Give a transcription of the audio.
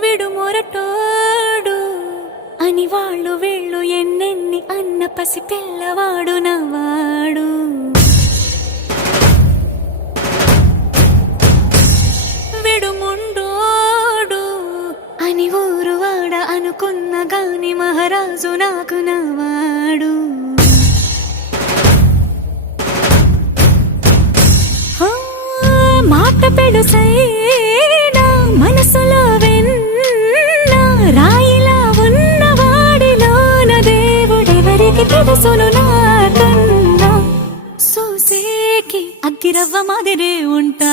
విడు మొరటోడు అని వాళ్ళు వీళ్ళు ఎన్నెన్ని అన్న పసి పిల్లవాడు నవాడు. విడు ముండోడు అని ఊరు వాడ అనుకున్న గాని మహారాజు నాకు నవాడు. మాట పెడుసైనా మనసులో వెన్న రాయిలా ఉన్నవాడిలోన దేవుడెవరికి తెలుసును నాకన్నా. సూసేకి అగ్గిరవ్వ మాదిరే ఉంటా